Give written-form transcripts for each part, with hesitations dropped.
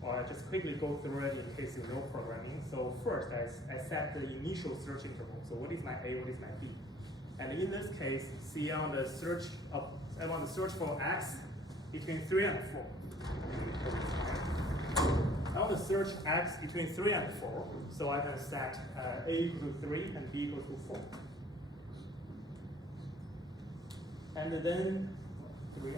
well, I just quickly go through it in case you know programming. So first, I set the initial search interval. So what is my A, what is my B? And in this case, see I want to search for X between 3 and 4. I want to search X between 3 and 4. So I can set A equal to 3 and B equal to 4. And then 3.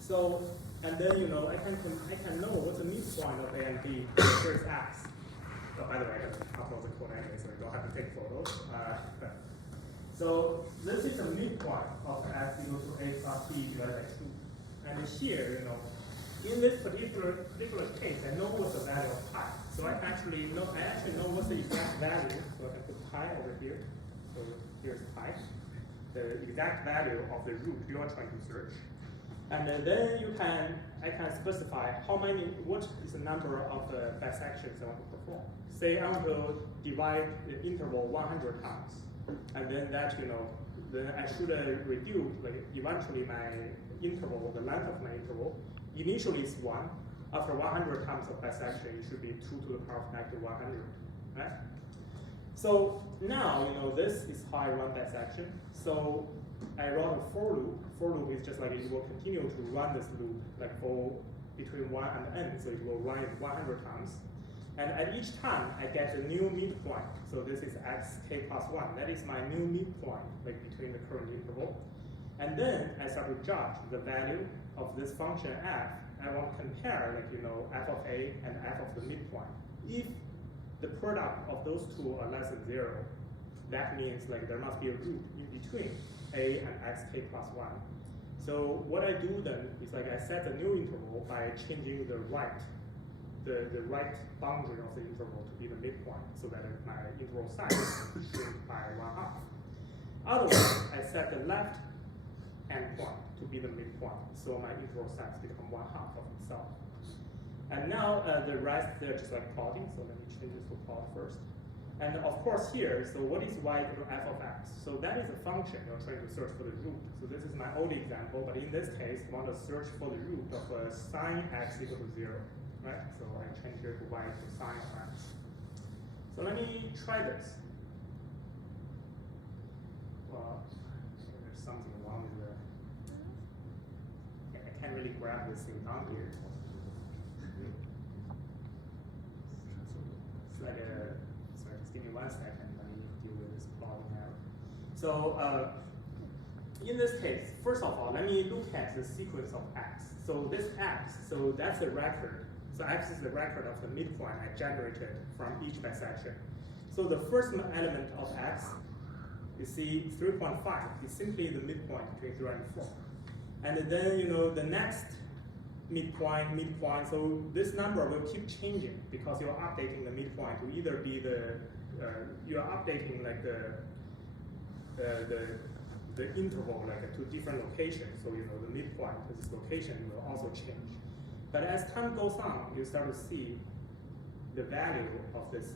So, and then I can know what's the midpoint of A and B. Here's X. So by the way, I can upload the code anyway, so you don't have to take photos. So this is the midpoint of X equal to A plus B divided by 2. And here, in this particular case, I know what's the value of pi. So I actually know what's the exact value. So I can put pi over here. So here's pi, the exact value of the root you are trying to search. And then I can specify what is the number of dissections I want to perform. Say I want to divide the interval 100 times, and then that then I should reduce eventually my interval, the length of my interval. Initially it's 1. After 100 times of dissection, it should be 2 to the power of negative 100, right? So now this is how I run dissection. So I wrote a for loop. For loop is just like it will continue to run this loop for between 1 and n. So it will run it 100 times. And at each time, I get a new midpoint. So this is xk plus 1. That is my new midpoint between the current interval. And then I start to judge the value of this function f. I want to compare f of a and f of the midpoint. If the product of those two are less than 0, that means there must be a root in between a and xk plus 1. So what I do then is I set a new interval by changing the right boundary of the interval to be the midpoint, so that my interval size shrink by 1/2. Otherwise, I set the left endpoint to be the midpoint, so my interval size become 1/2 of itself. And now the rest they're just plotting. So let me change this to plot first. And of course here, so what is y equal to f of x? So that is a function you're trying to search for the root. So this is my old example, but in this case, I want to search for the root of sine x equal to 0, right? So I change here to y equal to sine of x. So let me try this. Well, there's something wrong with I can't really grab this thing down here. It's like sorry, just give me 1 second. Let me deal with this plotting error. So in this case, first of all, let me look at the sequence of x. So this x, so that's the record. So x is the record of the midpoint I generated from each dissection. So the first element of x, you see 3.5 is simply the midpoint between 0 and 4. And then the next midpoint, so this number will keep changing because you're updating the midpoint to either be you're updating the interval to different locations. So the midpoint, this location will also change. But as time goes on, you start to see the value of this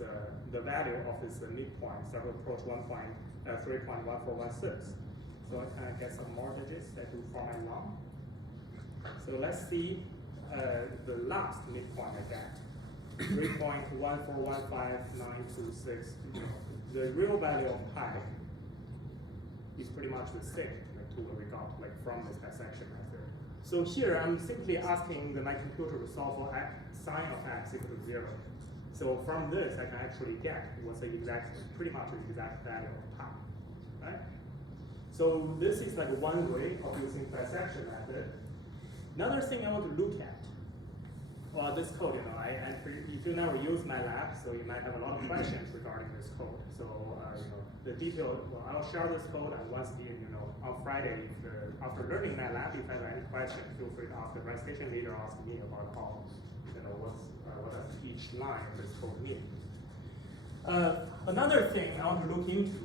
midpoint start to approach 3.1416. So I can get some more digits that do for my long. So let's see the last midpoint I get. 3.1415926. The real value of pi is pretty much the same to what we got from this dissection method. So here I'm simply asking my computer to solve for sine of x equal to 0. So from this I can actually get what's pretty much the exact value of pi, right? So this is one way of using dissection method. Another thing I want to look at, well, this code, if you never use MATLAB, so you might have a lot of questions regarding this code. So, the detail, well, I'll share this code, and once again, on Friday, after learning MATLAB, if you have any questions, feel free to ask the recitation leader, ask me about how, what does each line of this code mean. Another thing I want to look into